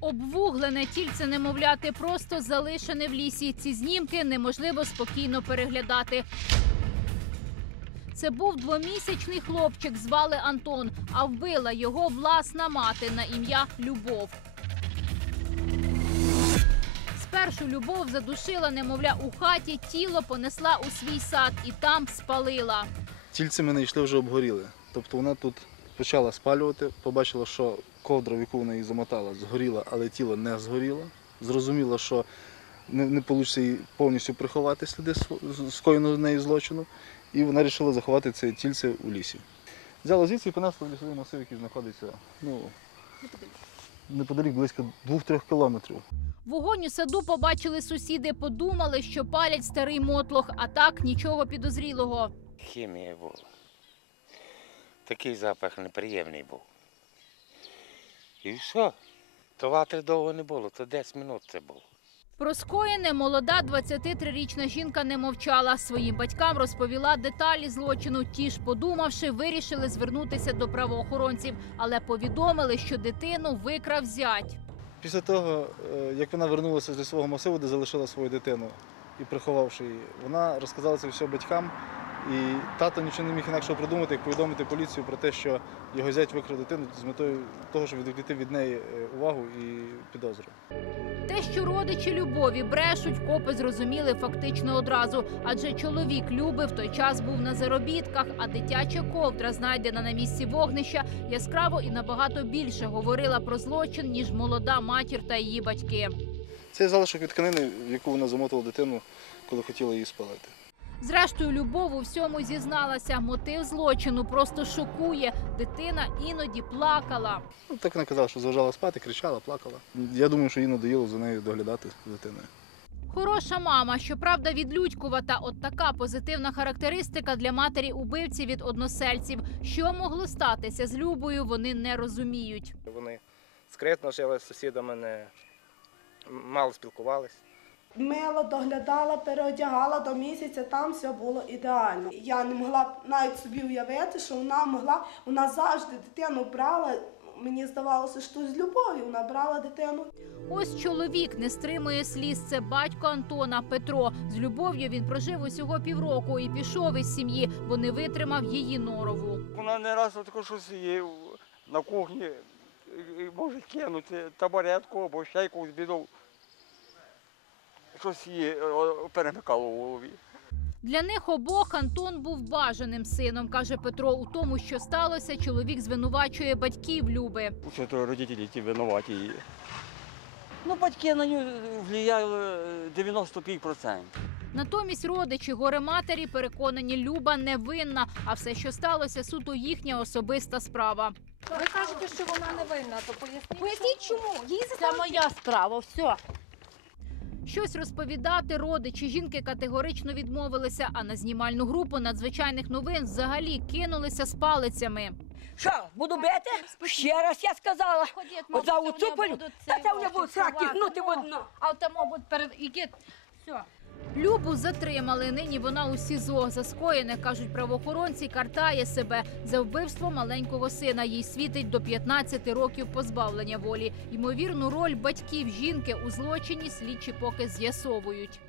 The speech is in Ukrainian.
Обвуглене тільце немовляти просто залишене в лісі. Ці знімки неможливо спокійно переглядати. Це був двомісячний хлопчик, звали Антон, а вбила його власна мати на ім'я Любов. Спершу Любов задушила немовля у хаті, тіло понесла у свій сад і там спалила. Тільці ми знайшли вже обгоріли. Тобто вона тут почала спалювати, побачила, що ковдра, в яку вона її замотала, згоріла, але тіло не згоріло. Зрозуміла, що не, не вийде їй повністю приховати сліди скоєного неї злочину, і вона вирішила заховати це тільце у лісі. Взяла звідси і понесла в лісовий масив, який знаходиться ну, неподалік близько 2-3 кілометрів. Вогонь у саду побачили сусіди, подумали, що палять старий мотлох, а так нічого підозрілого. Хімія була. Такий запах неприємний був. І все. То ватри довго не було, то 10 минут це було. Про скоєне молода 23-річна жінка не мовчала. Своїм батькам розповіла деталі злочину. Ті ж, подумавши, вирішили звернутися до правоохоронців, але повідомили, що дитину викрав зять. Після того, е, як вона вернулася з лісового масиву, де залишила свою дитину і приховавши її, вона розказала це все батькам. І тато нічого не міг інакше придумати, як повідомити поліцію про те, що його зять викрав дитину з метою того, щоб відвлекти від неї е, увагу і підозру. Те, що родичі любові брешуть, копи зрозуміли фактично одразу. Адже чоловік Люби в той час був на заробітках, а дитяча ковдра, знайдена на місці вогнища, яскраво і набагато більше говорила про злочин, ніж молода матір та її батьки. Це залишок від тканини, в яку вона замотала дитину, коли хотіла її спалити. Зрештою, любов у всьому зізналася. Мотив злочину просто шокує. Дитина іноді плакала. Ну, так вона казала, що заважала спати, кричала, плакала. Я думаю, що їй надоїло за нею доглядати з дитиною. Хороша мама, щоправда, відлюдькувата. От така позитивна характеристика для матері убивці від односельців. Що могло статися з Любою, вони не розуміють. Вони скритно жили з сусідами, не мало спілкувались. Мила, доглядала, переодягала до місяця, там все було ідеально. Я не могла б навіть собі уявити, що вона могла, вона завжди дитину брала. Мені здавалося, що з любов'ю вона брала дитину. Ось чоловік не стримує сліз. Це батько Антона Петро. З любов'ю він прожив усього півроку і пішов із сім'ї, бо не витримав її норову. Вона не раз тако щось є на кухні, може кинути табуретку або ще якусь біду. Щось її перемикало в голові. Для них обох Антон був бажаним сином, каже Петро. У тому, що сталося, чоловік звинувачує батьків Люби. То родителі ті винуваті. її. Ну, батьки на нього впливали 95%. Натомість родичі горе матері переконані, Люба невинна, а все, що сталося, суто їхня особиста справа. Ви кажете, що вона не винна, то поясніть. Поясніть чому? Її Це моя справа, все. Щось розповідати родичі жінки категорично відмовилися, а на знімальну групу надзвичайних новин взагалі кинулися з палицями. Що, буду бити? Ще раз я сказала. Оце у цупель, та це вони будуть сраки гнути в одно. А там, мабуть, перед ігет. Все. Любу затримали. Нині вона у СІЗО. За скоєне, кажуть правоохоронці, картає себе. За вбивство маленького сина їй світить до 15 років позбавлення волі. Ймовірну роль батьків жінки у злочині слідчі поки з'ясовують.